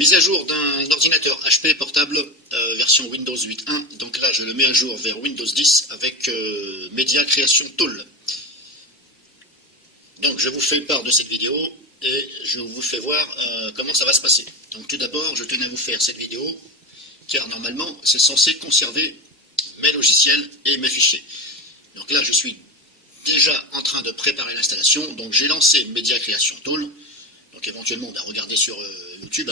Mise à jour d'un ordinateur HP portable version Windows 8.1. Donc là, je le mets à jour vers Windows 10 avec Media Creation Tool. Donc je vous fais part de cette vidéo et je vous fais voir comment ça va se passer. Donc tout d'abord, je tenais à vous faire cette vidéo car normalement, c'est censé conserver mes logiciels et mes fichiers. Donc là, je suis déjà en train de préparer l'installation. Donc j'ai lancé Media Creation Tool. Donc éventuellement, regardez sur YouTube.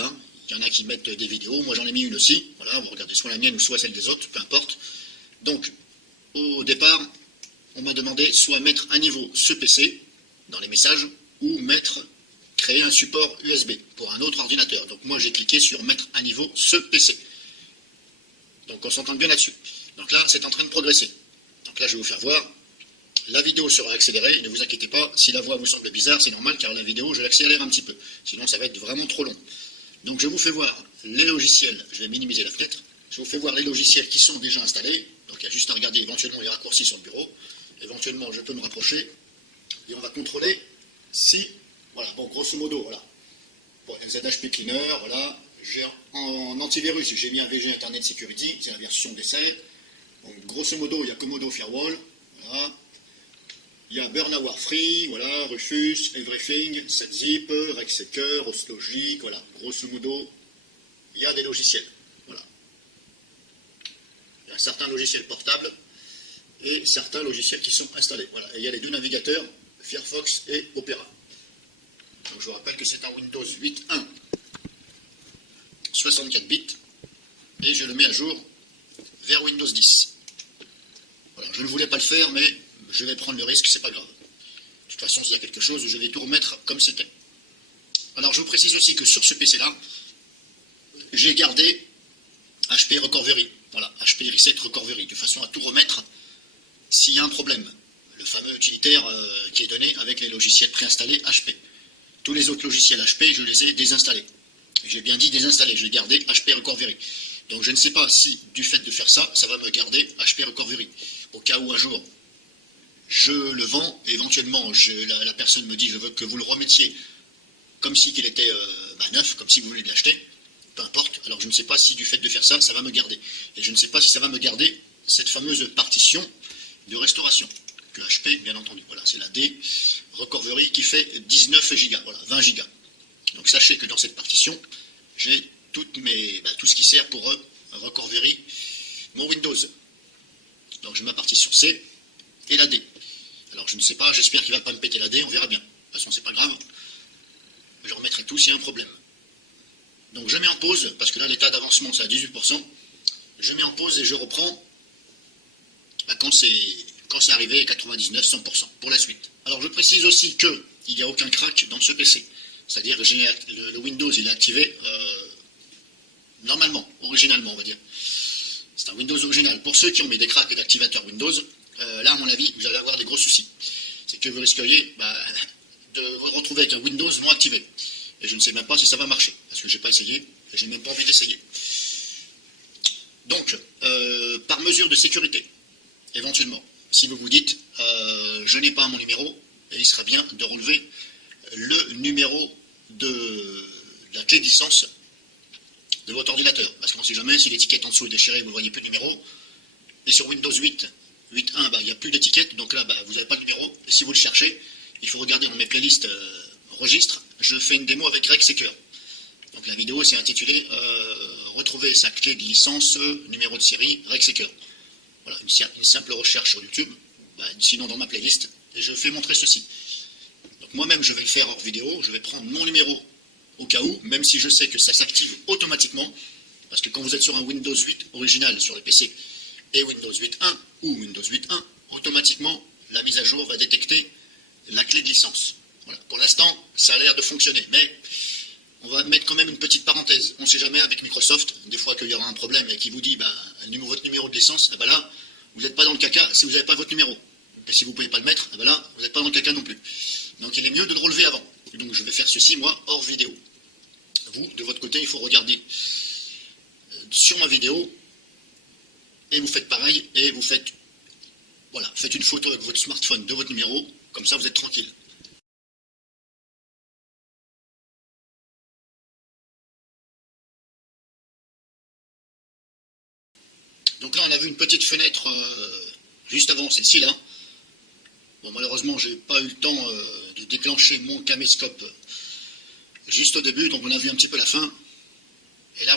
Il y en a qui mettent des vidéos. Moi, j'en ai mis une aussi. Voilà, vous regardez soit la mienne ou soit celle des autres, peu importe. Donc, au départ, on m'a demandé soit mettre à niveau ce PC dans les messages ou créer un support USB pour un autre ordinateur. Donc moi, j'ai cliqué sur mettre à niveau ce PC. Donc on s'entend bien là-dessus. Donc là, c'est en train de progresser. Donc là, je vais vous faire voir. La vidéo sera accélérée, ne vous inquiétez pas, si la voix vous semble bizarre, c'est normal car la vidéo, je l'accélère un petit peu. Sinon, ça va être vraiment trop long. Donc je vous fais voir les logiciels, je vais minimiser la fenêtre, je vous fais voir les logiciels qui sont déjà installés. Donc il y a juste à regarder éventuellement les raccourcis sur le bureau. Éventuellement, je peux me rapprocher et on va contrôler si, voilà, bon, grosso modo, voilà. Bon, ZHP Cleaner, voilà. En antivirus, j'ai mis un VG Internet Security, c'est la version d'essai. Donc grosso modo, il y a Komodo Firewall, voilà. Il y a Burnaware Free, voilà, Rufus, Everything, SetZip, Rexecker, Ostlogic, voilà, grosso modo, il y a des logiciels, voilà. Il y a certains logiciels portables et certains logiciels qui sont installés, voilà. Et il y a les deux navigateurs, Firefox et Opera. Donc je vous rappelle que c'est un Windows 8.1, 64 bits, et je le mets à jour vers Windows 10. Voilà, je ne voulais pas le faire, mais je vais prendre le risque, c'est pas grave. De toute façon, s'il y a quelque chose, je vais tout remettre comme c'était. Alors, je vous précise aussi que sur ce PC-là, j'ai gardé HP Recovery. Voilà, HP Reset Recovery, de façon à tout remettre s'il y a un problème. Le fameux utilitaire qui est donné avec les logiciels préinstallés HP. Tous les autres logiciels HP, je les ai désinstallés. J'ai bien dit désinstallés, j'ai gardé HP Recovery. Donc, je ne sais pas si, du fait de faire ça, ça va me garder HP Recovery. Au cas où un jour, je le vends, et éventuellement la personne me dit je veux que vous le remettiez comme si qu'il était neuf, comme si vous venez de l'acheter, peu importe. Alors je ne sais pas si du fait de faire ça, ça va me garder. Et je ne sais pas si ça va me garder cette fameuse partition de restauration, que HP, bien entendu. Voilà, c'est la D Recovery qui fait 19 Go, voilà, 20 Go. Donc sachez que dans cette partition, j'ai tout ce qui sert pour recovery mon Windows. Donc j'ai ma partition C et la D. Alors je ne sais pas, j'espère qu'il ne va pas me péter la D, on verra bien. De toute façon, c'est pas grave. Je remettrai tout s'il y a un problème. Donc je mets en pause, parce que là l'état d'avancement c'est à 18%. Je mets en pause et je reprends quand c'est arrivé à 99, 100% pour la suite. Alors je précise aussi qu'il n'y a aucun crack dans ce PC. C'est-à-dire que le Windows il est activé normalement, originalement on va dire. C'est un Windows original. Pour ceux qui ont mis des cracks d'activateur Windows, là, à mon avis, vous allez avoir des gros soucis. C'est que vous risqueriez de vous retrouver avec un Windows non activé. Et je ne sais même pas si ça va marcher, parce que je n'ai pas essayé, et je n'ai même pas envie d'essayer. Donc, par mesure de sécurité, éventuellement, si vous vous dites, je n'ai pas mon numéro, et il serait bien de relever le numéro de la clé de licence de votre ordinateur. Parce qu'on ne sait jamais, si l'étiquette en dessous est déchirée, vous ne voyez plus de numéro. Et sur Windows 8.1, il n'y a plus d'étiquette, donc là, vous n'avez pas de numéro. Et si vous le cherchez, il faut regarder dans mes playlists registres. Je fais une démo avec Rexecker. Donc la vidéo s'est intitulée Retrouver sa clé de licence, numéro de série, Rexecker. Voilà, une simple recherche sur YouTube, sinon dans ma playlist, et je fais montrer ceci. Donc moi-même, je vais le faire hors vidéo, je vais prendre mon numéro au cas où, même si je sais que ça s'active automatiquement, parce que quand vous êtes sur un Windows 8 original sur les PC, et Windows 8.1 ou Windows 8.1, automatiquement, la mise à jour va détecter la clé de licence. Voilà. Pour l'instant, ça a l'air de fonctionner, mais on va mettre quand même une petite parenthèse. On ne sait jamais avec Microsoft, des fois qu'il y aura un problème et qui vous dit votre numéro de licence, là, vous n'êtes pas dans le caca si vous n'avez pas votre numéro. Et si vous ne pouvez pas le mettre, là, vous n'êtes pas dans le caca non plus. Donc il est mieux de le relever avant. Donc je vais faire ceci, moi, hors vidéo. Vous, de votre côté, il faut regarder sur ma vidéo, et vous faites pareil, et vous faites une photo avec votre smartphone de votre numéro, comme ça vous êtes tranquille. Donc là, on a vu une petite fenêtre juste avant celle-ci là. Bon, malheureusement, j'ai pas eu le temps de déclencher mon caméscope juste au début, donc on a vu un petit peu la fin. Et là,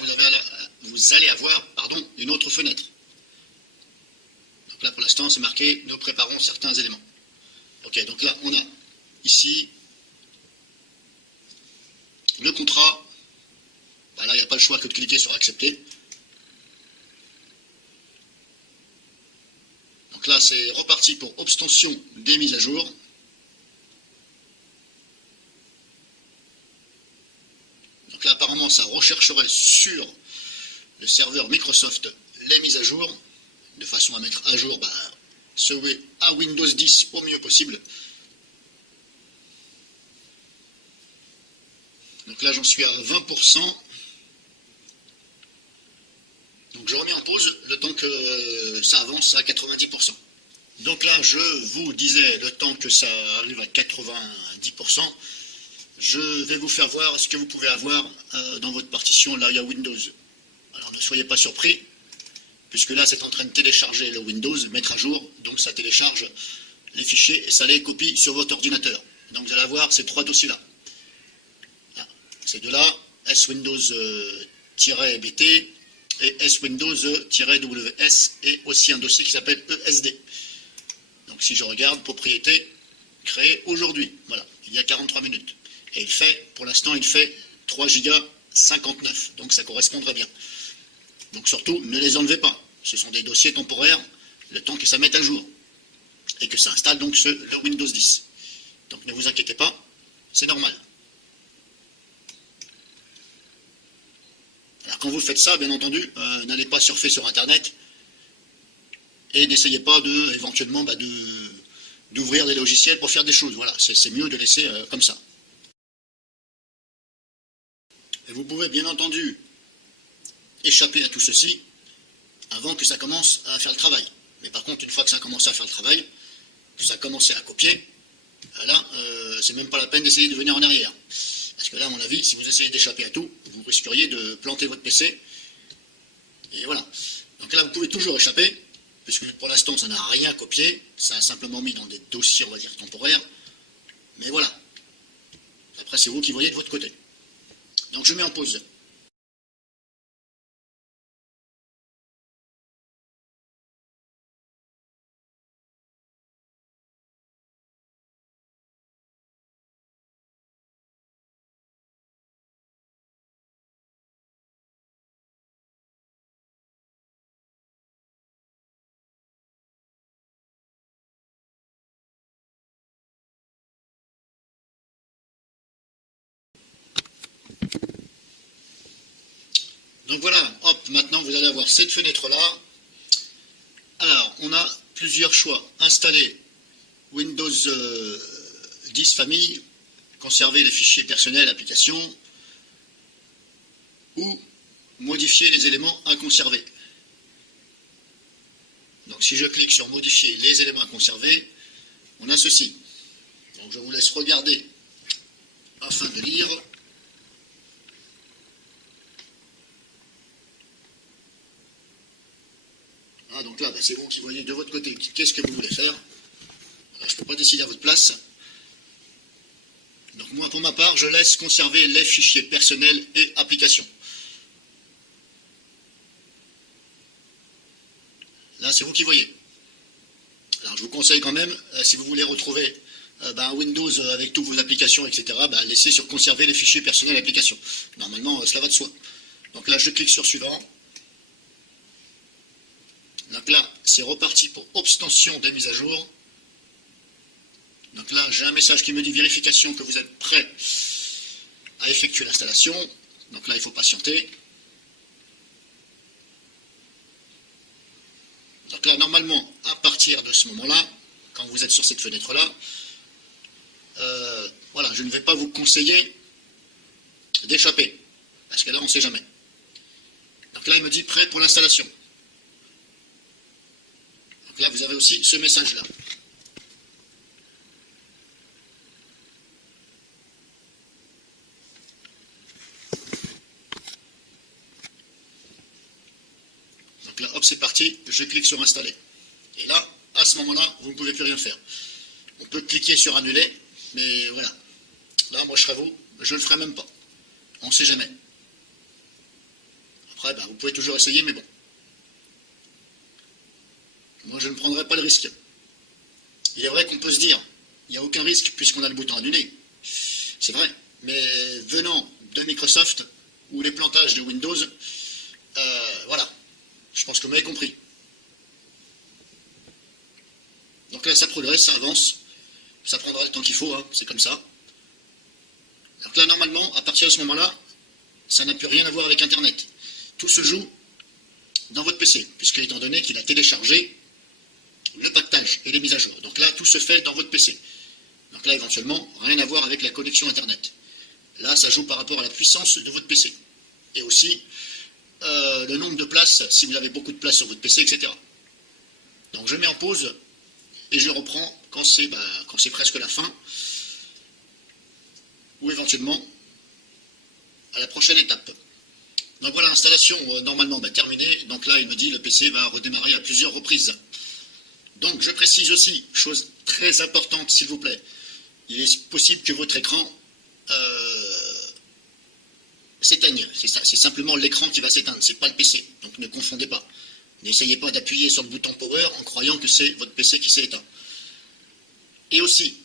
vous allez avoir une autre fenêtre. Donc là, pour l'instant, c'est marqué « Nous préparons certains éléments ». Ok, donc là, on a ici le contrat. Bah là, il n'y a pas le choix que de cliquer sur « Accepter ». Donc là, c'est reparti pour obtention des mises à jour. Donc là, apparemment, ça rechercherait sur le serveur Microsoft les mises à jour, de façon à mettre à jour à Windows 10 au mieux possible. Donc là, j'en suis à 20%. Donc je remets en pause le temps que ça avance à 90%. Donc là, je vous disais, le temps que ça arrive à 90%, je vais vous faire voir ce que vous pouvez avoir dans votre partition. Là, il y a Windows. Alors ne soyez pas surpris, puisque là, c'est en train de télécharger le Windows, mettre à jour, donc ça télécharge les fichiers et ça les copie sur votre ordinateur. Donc vous allez avoir ces trois dossiers-là. Ces deux-là, swindows-bt et swindows-ws et aussi un dossier qui s'appelle ESD. Donc si je regarde, propriété, créée aujourd'hui, voilà, il y a 43 minutes. Et pour l'instant, il fait 3 Go 59, donc ça correspondrait bien. Donc surtout, ne les enlevez pas. Ce sont des dossiers temporaires, le temps que ça mette à jour. Et que ça installe donc le Windows 10. Donc ne vous inquiétez pas, c'est normal. Alors quand vous faites ça, bien entendu, n'allez pas surfer sur Internet et n'essayez pas éventuellement d'ouvrir des logiciels pour faire des choses. Voilà, c'est mieux de laisser comme ça. Et vous pouvez bien entendu échapper à tout ceci avant que ça commence à faire le travail. Mais par contre, une fois que ça a commencé à faire le travail, que ça a commencé à copier, là, c'est même pas la peine d'essayer de venir en arrière. Parce que là, à mon avis, si vous essayez d'échapper à tout, vous risqueriez de planter votre PC. Et voilà. Donc là, vous pouvez toujours échapper, puisque pour l'instant, ça n'a rien copié. Ça a simplement mis dans des dossiers, on va dire, temporaires. Mais voilà. Après, c'est vous qui voyez de votre côté. Donc je mets en pause. Donc voilà, hop, maintenant vous allez avoir cette fenêtre-là. Alors, on a plusieurs choix. Installer Windows 10 famille, conserver les fichiers personnels, applications, ou modifier les éléments à conserver. Donc si je clique sur modifier les éléments à conserver, on a ceci. Donc je vous laisse regarder afin de lire. Ah, donc là, c'est vous qui voyez de votre côté qu'est-ce que vous voulez faire. Je ne peux pas décider à votre place. Donc moi, pour ma part, je laisse conserver les fichiers personnels et applications. Là, c'est vous qui voyez. Alors, je vous conseille quand même, si vous voulez retrouver Windows avec toutes vos applications, etc., laissez sur conserver les fichiers personnels et applications. Normalement, cela va de soi. Donc là, je clique sur suivant. Donc là, c'est reparti pour obtention des mises à jour. Donc là, j'ai un message qui me dit vérification que vous êtes prêt à effectuer l'installation. Donc là, il faut patienter. Donc là, normalement, à partir de ce moment-là, quand vous êtes sur cette fenêtre-là, voilà, je ne vais pas vous conseiller d'échapper. Parce que là, on ne sait jamais. Donc là, il me dit prêt pour l'installation. Donc là, vous avez aussi ce message-là. Donc là, hop, c'est parti, je clique sur installer. Et là, à ce moment-là, vous ne pouvez plus rien faire. On peut cliquer sur annuler, mais voilà. Là, moi, je serais vous, je ne le ferai même pas. On ne sait jamais. Après, vous pouvez toujours essayer, mais bon. Moi, je ne prendrai pas le risque. Il est vrai qu'on peut se dire, il n'y a aucun risque puisqu'on a le bouton annuler. C'est vrai. Mais venant de Microsoft ou les plantages de Windows, voilà. Je pense que vous m'avez compris. Donc là, ça progresse, ça avance. Ça prendra le temps qu'il faut, hein, c'est comme ça. Donc là, normalement, à partir de ce moment-là, ça n'a plus rien à voir avec Internet. Tout se joue dans votre PC, puisque étant donné qu'il a téléchargé le pactage et les mises à jour. Donc là, tout se fait dans votre PC. Donc là, éventuellement, rien à voir avec la connexion Internet. Là, ça joue par rapport à la puissance de votre PC. Et aussi, le nombre de places, si vous avez beaucoup de place sur votre PC, etc. Donc je mets en pause et je reprends quand c'est presque la fin, ou éventuellement à la prochaine étape. Donc voilà, l'installation normalement terminée. Donc là, il me dit le PC va redémarrer à plusieurs reprises. Donc je précise aussi, chose très importante s'il vous plaît, il est possible que votre écran s'éteigne. C'est simplement l'écran qui va s'éteindre, c'est pas le PC. Donc ne confondez pas. N'essayez pas d'appuyer sur le bouton Power en croyant que c'est votre PC qui s'est éteint. Et aussi,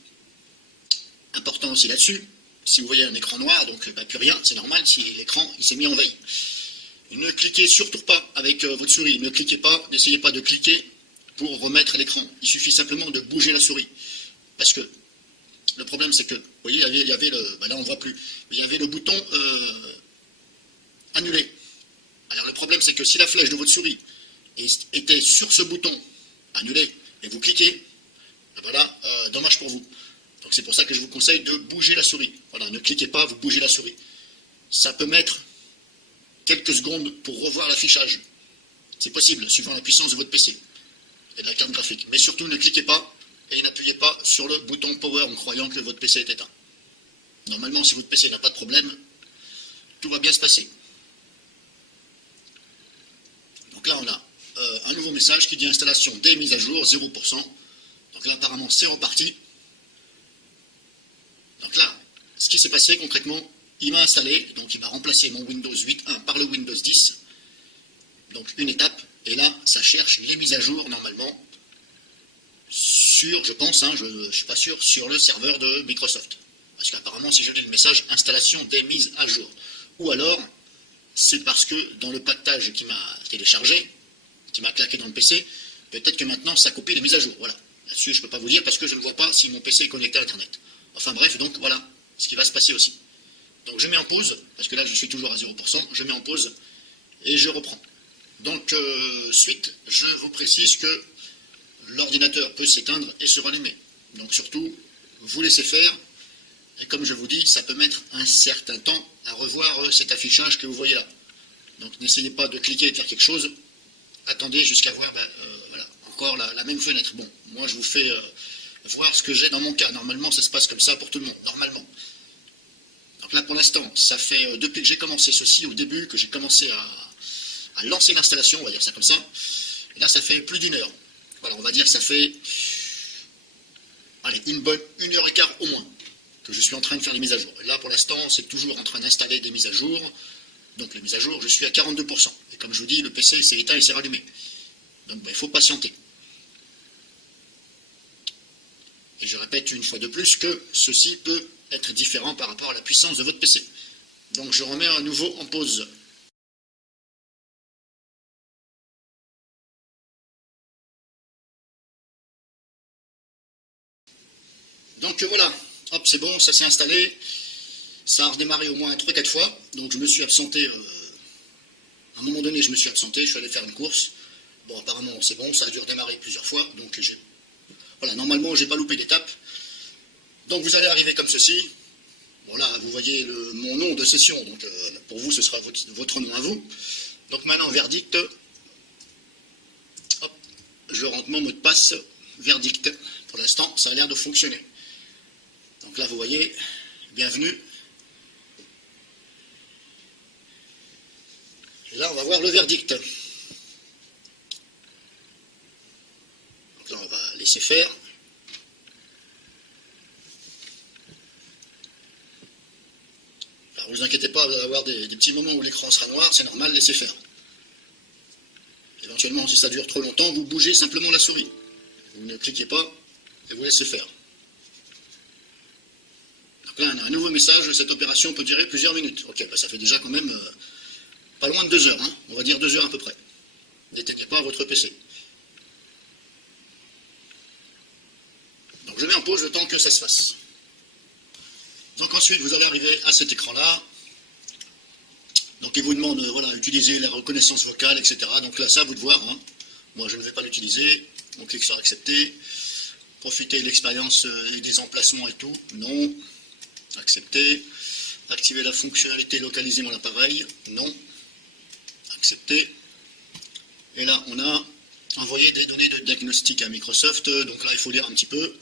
important aussi là-dessus, si vous voyez un écran noir, donc plus rien, c'est normal si l'écran il s'est mis en veille. Ne cliquez surtout pas avec votre souris, ne cliquez pas, n'essayez pas de cliquer pour remettre l'écran. Il suffit simplement de bouger la souris. Parce que le problème c'est que, vous voyez, il y avait le, là on ne voit plus, mais il y avait le bouton annuler. Alors le problème c'est que si la flèche de votre souris était sur ce bouton annuler et vous cliquez, voilà, dommage pour vous. Donc c'est pour ça que je vous conseille de bouger la souris. Voilà, ne cliquez pas, vous bougez la souris. Ça peut mettre quelques secondes pour revoir l'affichage. C'est possible, suivant la puissance de votre PC et de la carte graphique. Mais surtout, ne cliquez pas et n'appuyez pas sur le bouton Power en croyant que votre PC est éteint. Normalement, si votre PC n'a pas de problème, tout va bien se passer. Donc là, on a un nouveau message qui dit installation des mises à jour, 0%. Donc là, apparemment, c'est reparti. Donc là, ce qui s'est passé concrètement, il m'a installé, donc il m'a remplacé mon Windows 8.1 par le Windows 10. Donc une étape, et là, ça cherche les mises à jour normalement sur, je pense, je ne suis pas sûr, sur le serveur de Microsoft. Parce qu'apparemment, si je lis le message, installation des mises à jour. Ou alors, c'est parce que dans le pactage qui m'a téléchargé, qui m'a claqué dans le PC, peut-être que maintenant, ça copie les mises à jour. Voilà. Là-dessus, je ne peux pas vous dire parce que je ne vois pas si mon PC est connecté à Internet. Enfin bref, donc voilà ce qui va se passer aussi. Donc je mets en pause, parce que là je suis toujours à 0%, je mets en pause et je reprends. Donc suite, je vous précise que l'ordinateur peut s'éteindre et se rallumer. Donc surtout, vous laissez faire, et comme je vous dis, ça peut mettre un certain temps à revoir cet affichage que vous voyez là. Donc n'essayez pas de cliquer et de faire quelque chose, attendez jusqu'à voir voilà, encore la même fenêtre. Bon, moi je vous fais voir ce que j'ai dans mon cas. Normalement, ça se passe comme ça pour tout le monde, normalement. Donc là, pour l'instant, ça fait, depuis que j'ai commencé ceci, au début, que j'ai commencé à lancer l'installation, on va dire ça comme ça, et là, ça fait plus d'1 heure. Voilà, on va dire que ça fait, allez, une bonne 1h15 au moins, que je suis en train de faire les mises à jour. Et là, pour l'instant, c'est toujours en train d'installer des mises à jour. Donc, les mises à jour, je suis à 42%. Et comme je vous dis, le PC s'est éteint et s'est rallumé. Donc, il faut patienter. Et je répète une fois de plus que ceci peut être différent par rapport à la puissance de votre PC. Donc je remets à nouveau en pause. Donc voilà, hop, c'est bon, ça s'est installé. Ça a redémarré au moins 3-4 fois. Donc je me suis absenté, à un moment donné je me suis absenté, je suis allé faire une course. Bon, apparemment c'est bon, ça a dû redémarrer plusieurs fois. Donc voilà, normalement j'ai pas loupé d'étape. Donc vous allez arriver comme ceci. Voilà, vous voyez mon nom de session, donc pour vous ce sera votre nom à vous. Donc maintenant verdict, hop, je rentre mon mot de passe, verdict. Pour l'instant, ça a l'air de fonctionner. Donc là vous voyez, bienvenue. Et là on va voir le verdict. laisser faire. Alors vous inquiétez pas, vous allez avoir des petits moments où l'écran sera noir, c'est normal, laissez faire. Éventuellement, si ça dure trop longtemps, vous bougez simplement la souris. Vous ne cliquez pas et vous laissez faire. Donc là, on a un nouveau message, cette opération peut durer plusieurs minutes. Ok, ça fait déjà quand même pas loin de 2 heures, hein. On va dire 2 heures à peu près. N'éteignez pas votre PC. Donc je mets en pause le temps que ça se fasse. Donc ensuite, vous allez arriver à cet écran-là. Donc il vous demande, voilà, utiliser la reconnaissance vocale, etc. Donc là, ça, à vous de voir, hein. Moi, je ne vais pas l'utiliser. On clique sur accepter. Profiter de l'expérience et des emplacements et tout. Non. Accepter. Activer la fonctionnalité localiser mon appareil. Non. Accepter. Et là, on a envoyé des données de diagnostic à Microsoft. Donc là, il faut lire un petit peu.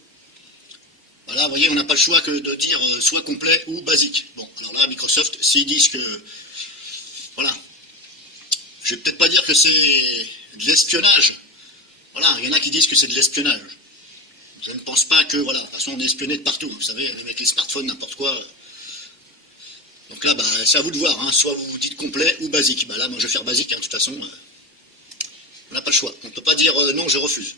Voilà, vous voyez, on n'a pas le choix que de dire soit complet ou basique. Bon, alors là, Microsoft, s'ils disent que... Voilà. Je vais peut-être pas dire que c'est de l'espionnage. Voilà, il y en a qui disent que c'est de l'espionnage. Je ne pense pas que, voilà, de toute façon, on est espionné de partout. Vous savez, avec les smartphones, n'importe quoi. Donc là, c'est à vous de voir, hein. Soit vous dites complet ou basique. Là, moi, je vais faire basique, hein, de toute façon. On n'a pas le choix. On ne peut pas dire non, je refuse.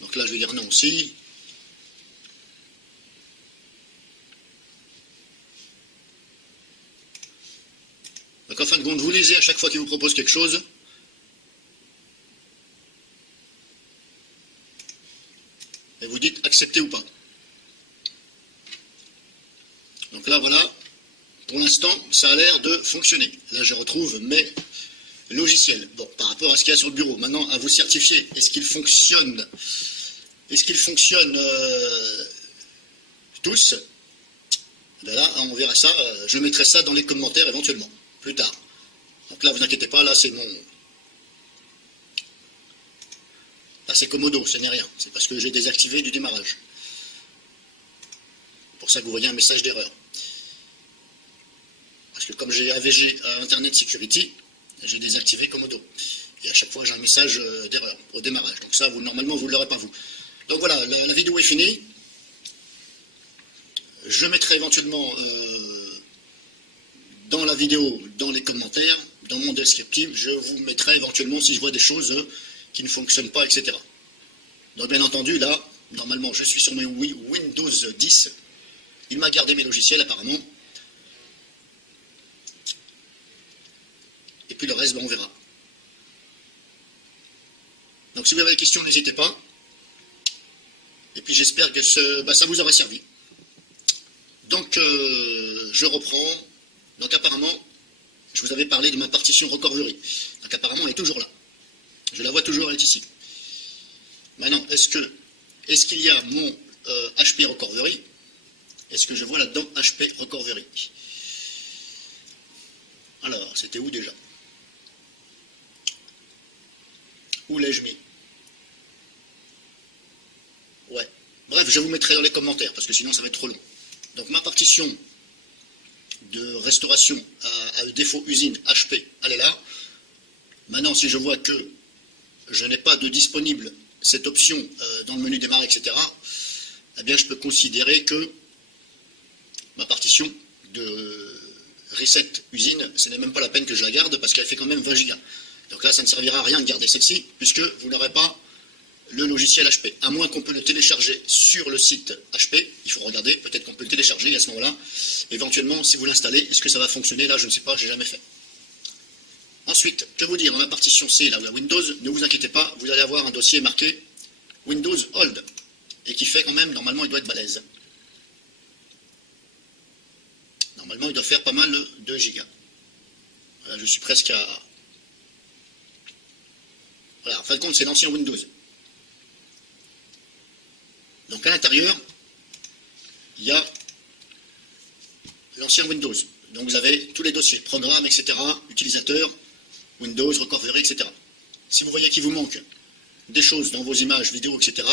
Donc là, je vais dire non aussi. Donc en fin de compte, vous lisez à chaque fois qu'il vous propose quelque chose. Et vous dites accepter ou pas. Donc là, voilà. Pour l'instant, ça a l'air de fonctionner. Là, je retrouve mes logiciels. Bon, par rapport à ce qu'il y a sur le bureau. Maintenant, à vous certifier. Est-ce qu'il fonctionne? Est-ce qu'ils fonctionnent tous? Là, on verra ça. Je mettrai ça dans les commentaires éventuellement, plus tard. Donc là, vous inquiétez pas, là, c'est mon... Là, c'est Komodo, ce n'est rien. C'est parce que j'ai désactivé du démarrage. C'est pour ça que vous voyez un message d'erreur. Parce que comme j'ai AVG à Internet Security, j'ai désactivé Komodo. Et à chaque fois, j'ai un message d'erreur au démarrage. Donc ça, normalement, vous ne l'aurez pas, vous. Donc voilà, la vidéo est finie. Je mettrai éventuellement dans la vidéo, dans les commentaires, dans mon descriptif, je vous mettrai éventuellement si je vois des choses qui ne fonctionnent pas, etc. Donc bien entendu, là, normalement, je suis sur mes Windows 10. Il m'a gardé mes logiciels apparemment. Et puis le reste, on verra. Donc si vous avez des questions, n'hésitez pas. Et puis j'espère que ça vous aura servi. Donc je reprends. Donc apparemment, je vous avais parlé de ma partition recovery. Donc apparemment, elle est toujours là. Je la vois toujours, elle est ici. Maintenant, est-ce qu'il y a mon HP recovery? Est-ce que je vois là-dedans HP recovery? Alors, c'était où déjà? Où l'ai-je mis? Ouais. Bref, je vous mettrai dans les commentaires, parce que sinon ça va être trop long. Donc ma partition de restauration à défaut usine HP, elle est là. Maintenant, si je vois que je n'ai pas de disponible cette option dans le menu démarrer, etc., eh bien je peux considérer que ma partition de reset usine, ce n'est même pas la peine que je la garde, parce qu'elle fait quand même 20 Go. Donc là, ça ne servira à rien de garder celle-ci, puisque vous n'aurez pas le logiciel HP. À moins qu'on peut le télécharger sur le site HP, il faut regarder, peut-être qu'on peut le télécharger, et à ce moment-là, éventuellement, si vous l'installez, est-ce que ça va fonctionner? Là, je ne sais pas, je n'ai jamais fait. Ensuite, que vous dire, dans la partition C, là où il y a Windows, ne vous inquiétez pas, vous allez avoir un dossier marqué Windows Old, et qui fait quand même, normalement, il doit être balèze. Normalement, il doit faire pas mal de 2 Go. Voilà, je suis presque à... Voilà, en fin de compte, c'est l'ancien Windows. Donc à l'intérieur, il y a l'ancien Windows. Donc vous avez tous les dossiers, programmes, etc., utilisateurs, Windows, recovery, etc. Si vous voyez qu'il vous manque des choses dans vos images, vidéos, etc.,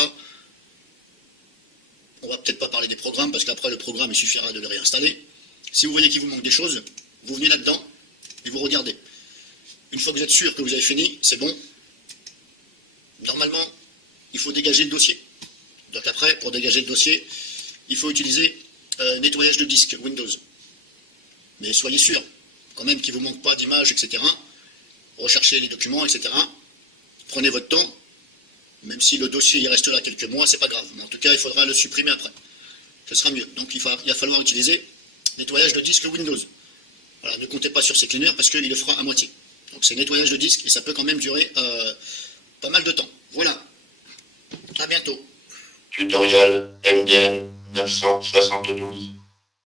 on va peut-être pas parler des programmes, parce qu'après le programme, il suffira de le réinstaller. Si vous voyez qu'il vous manque des choses, vous venez là-dedans et vous regardez. Une fois que vous êtes sûr que vous avez fini, c'est bon. Normalement, il faut dégager le dossier. Donc après, pour dégager le dossier, il faut utiliser nettoyage de disque Windows. Mais soyez sûr, quand même, qu'il ne vous manque pas d'images, etc. Recherchez les documents, etc. Prenez votre temps. Même si le dossier il reste là quelques mois, c'est pas grave. Mais en tout cas, il faudra le supprimer après. Ce sera mieux. Donc il va falloir utiliser nettoyage de disque Windows. Voilà, ne comptez pas sur ces cleaners parce qu'il le fera à moitié. Donc c'est nettoyage de disque et ça peut quand même durer pas mal de temps. Voilà. À bientôt. Tutoriel MDN 972.